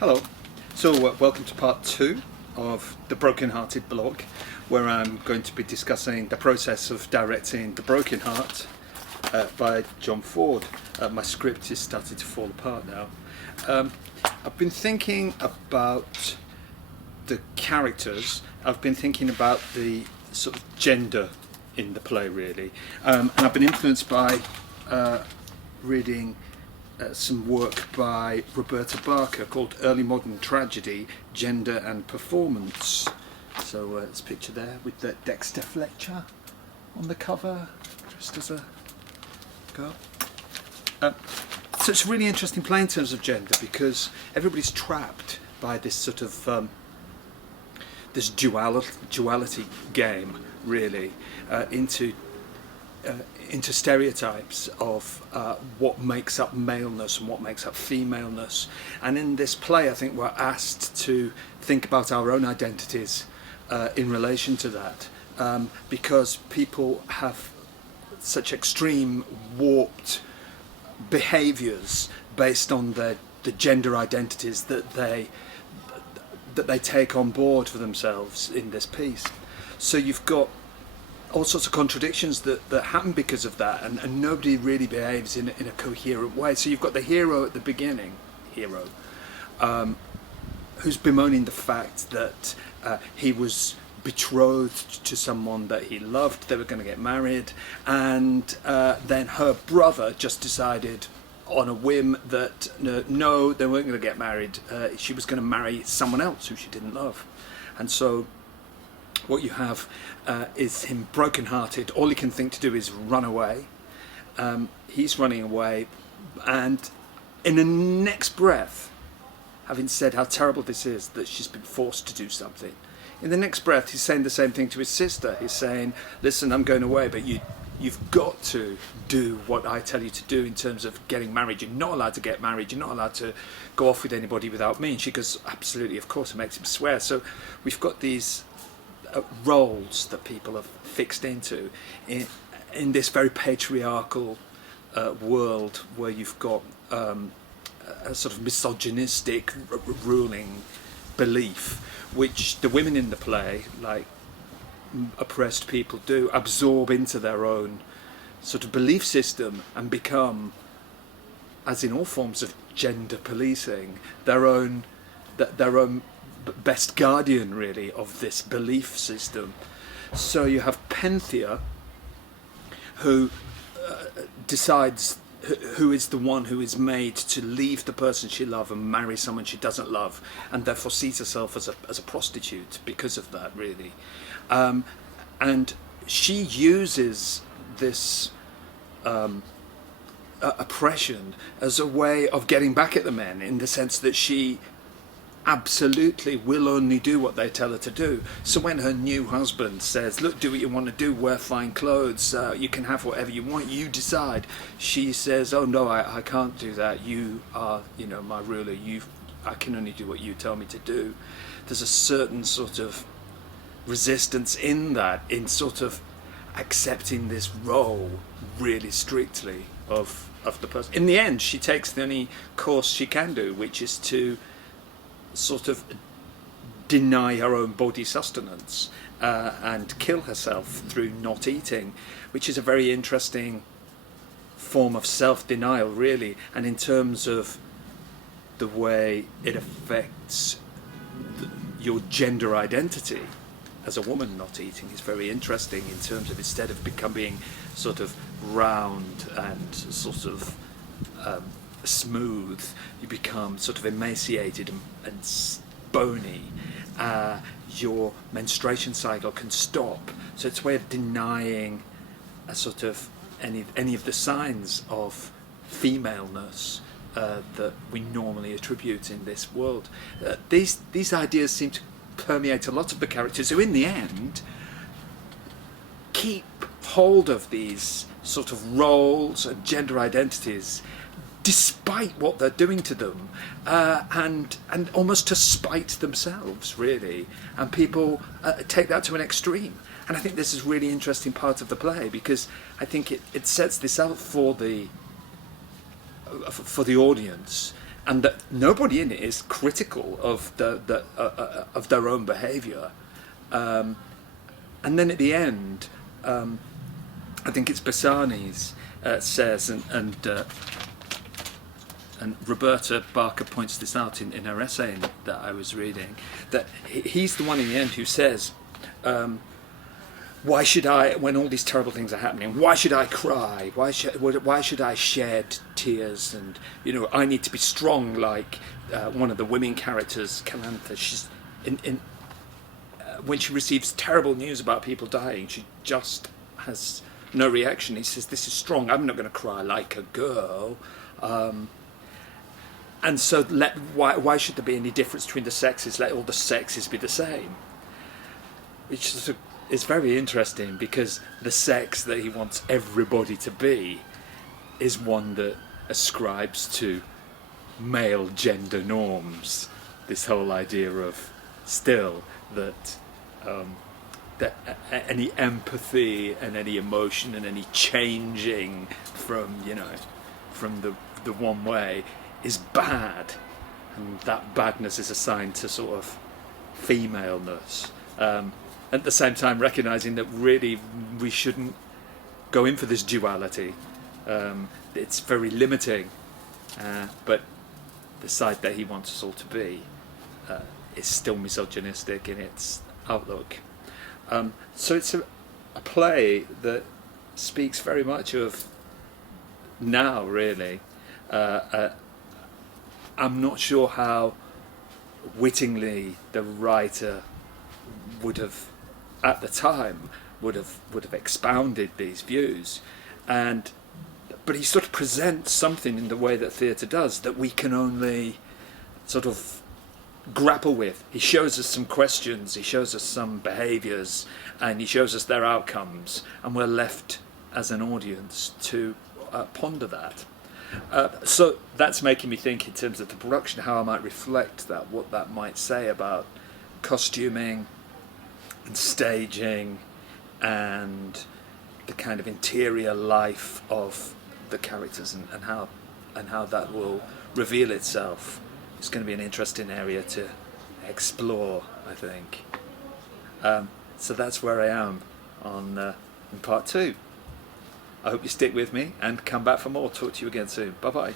Hello. Welcome to part two of The Broken Hearted blog, where I'm going to be discussing the process of directing The Broken Heart by John Ford. My script is starting to fall apart now. I've been thinking about the characters. I've been thinking about the sort of gender in the play, really. And I've been influenced by reading some work by Roberta Barker called Early Modern Tragedy, Gender and Performance. So it's a picture there with Dexter Fletcher on the cover, dressed as a girl. So it's a really interesting play in terms of gender, because everybody's trapped by this sort of this duality game, really, into stereotypes of what makes up maleness and what makes up femaleness. And in this play, I think we're asked to think about our own identities in relation to that, because people have such extreme warped behaviours based on the gender identities that they take on board for themselves in this piece. So you've got all sorts of contradictions that happen because of that, and nobody really behaves in a coherent way. So you've got the hero at the beginning, who's bemoaning the fact that he was betrothed to someone that he loved, they were going to get married, and then her brother just decided on a whim that no, they weren't going to get married. She was going to marry someone else who she didn't love. And so what you have is him broken-hearted. All he can think to do is run away. He's running away, and in the next breath, having said how terrible this is, that she's been forced to do something, in the next breath he's saying the same thing to his sister. He's saying, listen, I'm going away, but you've got to do what I tell you to do in terms of getting married. You're not allowed to get married. You're not allowed to go off with anybody without me. And she goes, absolutely, of course. It makes him swear. So we've got these roles that people have fixed into in this very patriarchal world, where you've got a sort of misogynistic ruling belief, which the women in the play, like oppressed people, do absorb into their own sort of belief system and become, as in all forms of gender policing, their own best guardian, really, of this belief system. So you have Penthea, who decides who is the one who is made to leave the person she loves and marry someone she doesn't love, and therefore sees herself as a prostitute because of that, really. And she uses this oppression as a way of getting back at the men, in the sense that she absolutely will only do what they tell her to do. So when her new husband says, look, do what you want to do, wear fine clothes, you can have whatever you want, you decide, she says, oh no, I can't do that, you are, my ruler, I can only do what you tell me to do. There's a certain sort of resistance in that, in sort of accepting this role really strictly of the person. In the end, she takes the only course she can do, which is to sort of deny her own body sustenance and kill herself through not eating, which is a very interesting form of self-denial, really, and in terms of the way it affects your gender identity as a woman. Not eating is very interesting in terms of, instead of becoming sort of round and sort of smooth, you become sort of emaciated and bony. Your menstruation cycle can stop, so it's a way of denying a sort of any of the signs of femaleness that we normally attribute in this world. These ideas seem to permeate a lot of the characters, who in the end keep hold of these sort of roles and gender identities despite what they're doing to them, and almost to spite themselves, really. And people take that to an extreme. And I think this is a really interesting part of the play, because I think it sets this out for the audience, and that nobody in it is critical of of their own behaviour. And then at the end, I think it's Bassani's says, and Roberta Barker points this out in her essay that I was reading, that he's the one in the end who says, why should I, when all these terrible things are happening, why should I cry? Why should I shed tears? And, you know, I need to be strong like one of the women characters, Calantha. She's when she receives terrible news about people dying, she just has no reaction. He says, this is strong. I'm not going to cry like a girl. And so why should there be any difference between the sexes? Let all the sexes be the same. Which is very interesting, because the sex that he wants everybody to be is one that ascribes to male gender norms. This whole idea of still that any empathy and any emotion and any changing from the one way is bad, and that badness is assigned to sort of femaleness. At the same time, recognizing that really we shouldn't go in for this duality. It's very limiting, but the side that he wants us all to be is still misogynistic in its outlook. So it's a play that speaks very much of now, really. I'm not sure how wittingly the writer would have, at the time, would have expounded these views, but he sort of presents something in the way that theatre does that we can only sort of grapple with. He shows us some questions, he shows us some behaviours, and he shows us their outcomes, and we're left as an audience to ponder that. So that's making me think, in terms of the production, how I might reflect that, what that might say about costuming and staging and the kind of interior life of the characters, and how that will reveal itself. It's going to be an interesting area to explore, I think. So that's where I am in part 2. I hope you stick with me and come back for more. Talk to you again soon. Bye bye.